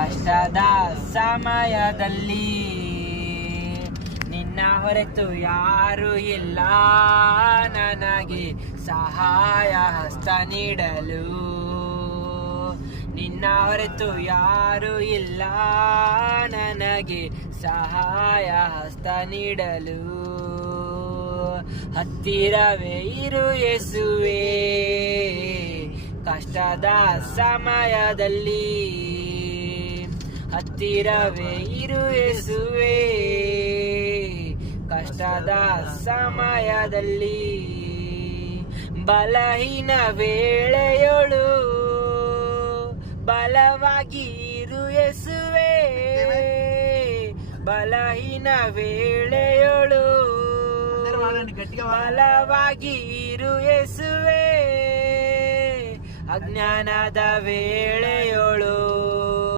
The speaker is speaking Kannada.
ಕಷ್ಟದ ಸಮಯದಲ್ಲಿ ನಿನ್ನ ಹೊರತು ಯಾರು ಇಲ್ಲ ನನಗೆ ಸಹಾಯ ಹಸ್ತ ನೀಡಲು. ನಿನ್ನ ಹೊರತು ಯಾರು ಇಲ್ಲ ನನಗೆ ಸಹಾಯ ಹಸ್ತ ನೀಡಲು. ಹತ್ತಿರವೇ ಇರು ಯೇಸುವೇ ಕಷ್ಟದ ಸಮಯದಲ್ಲಿ. ಹತ್ತಿರವೇ ಇರು ಯೇಸುವೇ ಕಷ್ಟದ ಸಮಯದಲ್ಲಿ. ಬಲಹೀನ ವೇಳೆಯೊಳು ಬಲವಾಗಿ ಇರು ಯೇಸುವೇ. ಬಲಹೀನ ವೇಳೆಯೊಳು ಬಲವಾಗಿ ಇರು ಯೇಸುವೇ. ಅಜ್ಞಾನದ ವೇಳೆಯೊಳು